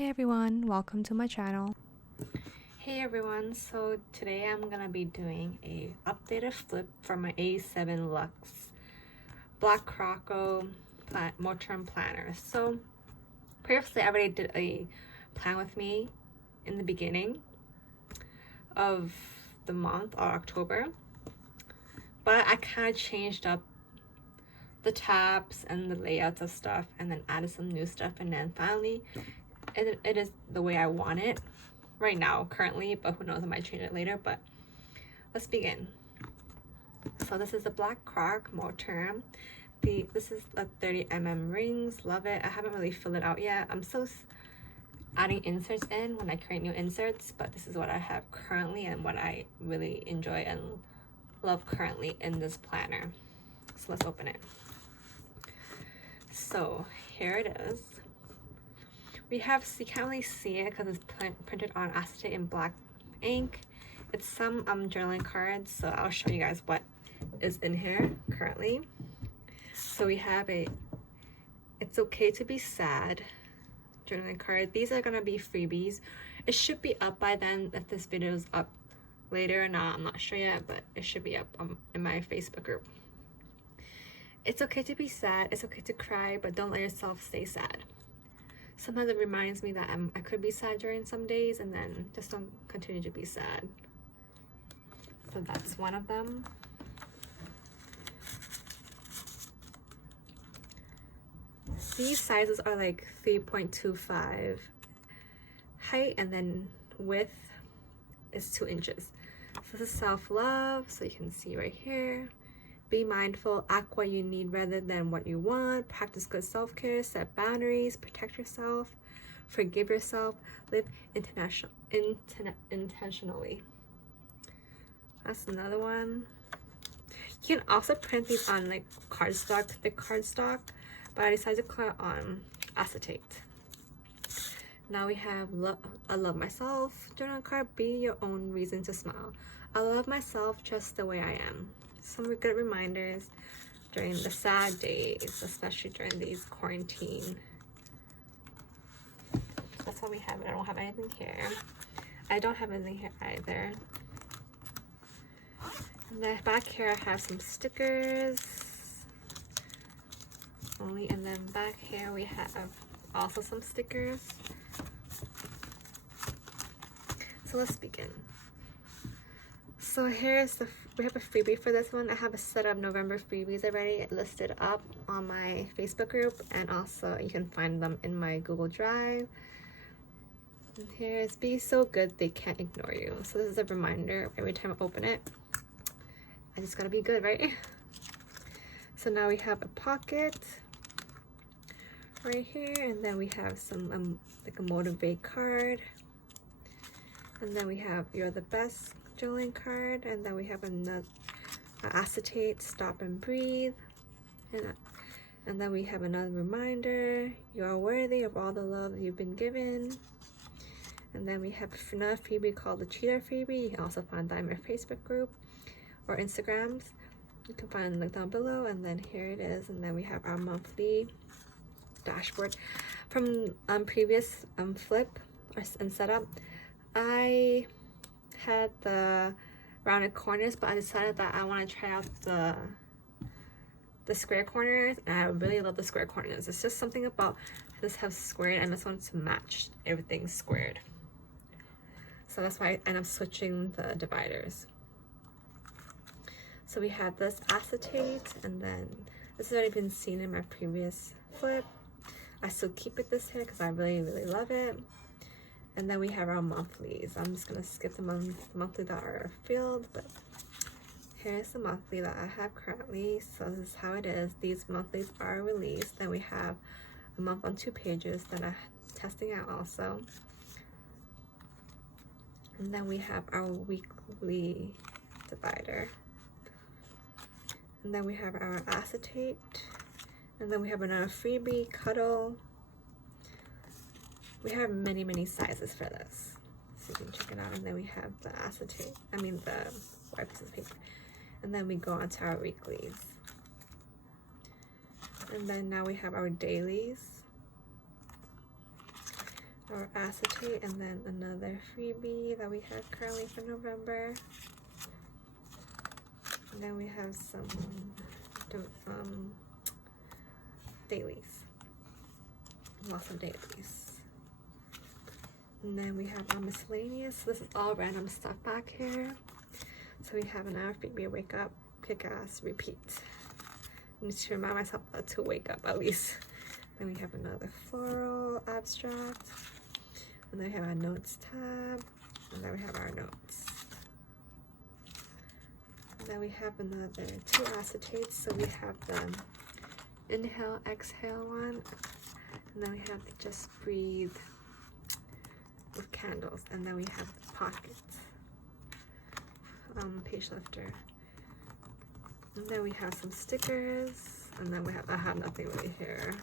Hey everyone, welcome to my channel. Hey everyone, so today I'm gonna be doing a updated flip for my A7 Luxe Black Crco Moterm planner. So previously I already did a plan with me in the beginning of the month or October, but I kind of changed up the tabs and the layouts of stuff and then added some new stuff, and then finally it is the way I want it right now currently, but who knows, I might change it later. But let's begin. So this is the Black Crco Moterm. This is a 30mm rings. Love it. I haven't really filled it out yet. I'm still adding inserts in when I create new inserts, but this is what I have currently and what I really enjoy and love currently in this planner. So let's open it. So here it is. We have, you can't really see it because it's printed on acetate in black ink. It's some journaling cards, so I'll show you guys what is in here currently. So we have a It's Okay to Be Sad journaling card. These are gonna be freebies. It should be up by then if this video is up later or not. I'm not sure yet, but it should be up in my Facebook group. It's okay to be sad. It's okay to cry, but don't let yourself stay sad. Sometimes it reminds me that I could be sad during some days, and then just don't continue to be sad. So that's one of them. These sizes are like 3.25 height, and then width is 2 inches. So this is self-love, so you can see right here. Be mindful, act what you need rather than what you want, practice good self-care, set boundaries, protect yourself, forgive yourself, live intentionally. That's another one. You can also print these on like cardstock, thick cardstock, but I decided to cut on acetate. Now we have I love myself journal card. Be your own reason to smile. I love myself just the way I am. Some good reminders during the sad days, especially during these quarantine. That's what we have. I don't have anything here. I don't have anything here either. And then back here I have some stickers only, and then back here we have also some stickers. So let's begin. So here's we have a freebie for this one. I have a set of November freebies already listed up on my Facebook group, and also you can find them in my Google Drive. And here's Be So Good They Can't Ignore You. So this is a reminder every time I open it. I just gotta be good, right? So now we have a pocket right here, and then we have some like a motivate card, and then we have You're the Best journaling card, and then we have another acetate Stop and Breathe, and then we have another reminder, you are worthy of all the love you've been given. And then we have another freebie called the Cheater freebie. You can also find that in my Facebook group or Instagrams. You can find the link down below, and then here it is. And then we have our monthly dashboard from previous flip and setup. I had the rounded corners, but I decided that I want to try out the square corners, and I really love the square corners. It's just something about this have squared, and this one to match everything squared. So that's why I end up switching the dividers. So we have this acetate, and then this has already been seen in my previous flip. I still keep it this here because I really love it. And then we have our monthlies. I'm just gonna skip the monthly that are filled, but here's the monthly that I have currently. So this is how it is. These monthlies are released. Then we have a month on 2 pages that I'm testing out also. And then we have our weekly divider. And then we have our acetate. And then we have another freebie, Cuddle. We have many sizes for this, so you can check it out. And then we have the acetate, the white piece of paper. And then we go on to our weeklies. And then now we have our dailies. or acetate, and then another freebie that we have currently for November. And then we have some dailies, lots of dailies. And then we have our miscellaneous. This is all random stuff back here. So we have an hour freebie, wake up, kick ass, repeat. I need to remind myself to wake up at least. Then we have another floral abstract. And then we have our notes tab. And then we have our notes. And then we have another 2 acetates. So we have the inhale, exhale one. And then we have the just breathe with candles. And then we have the pockets. Page lifter. And then we have some stickers. And then we have, I have nothing really here.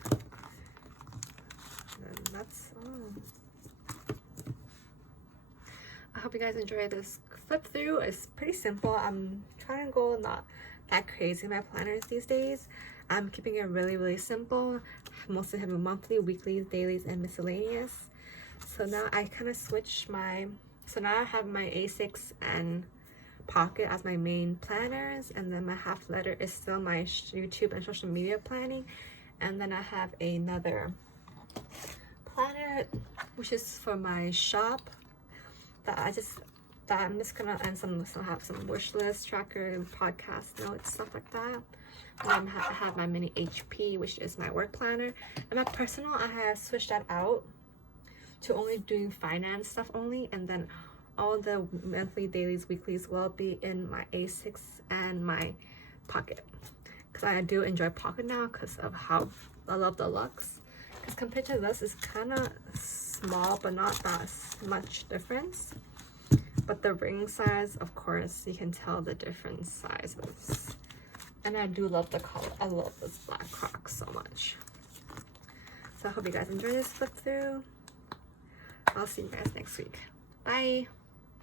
And that's all. I hope you guys enjoy this flip through. It's pretty simple. I'm trying to go not that crazy in my planners these days. I'm keeping it really simple. Mostly having monthly, weeklies, dailies, and miscellaneous. So now I kind of switched my, so now I have my A6 and Pocket as my main planners, and then my half letter is still my YouTube and social media planning. And then I have another planner which is for my shop that I'm just gonna, and some have some wish list tracker, podcast notes, stuff like that. And I have my mini HP, which is my work planner. And my personal, I have switched that out to only doing finance stuff only, and then all the monthly, dailies, weeklies will be in my A6 and my Pocket. Because I do enjoy Pocket now because of how I love the Luxe. Because compared to this, it's kind of small, but not that much difference. But the ring size, of course, you can tell the different sizes. And I do love the color. I love this black croc so much. So I hope you guys enjoy this flip through. I'll see you guys next week. Bye.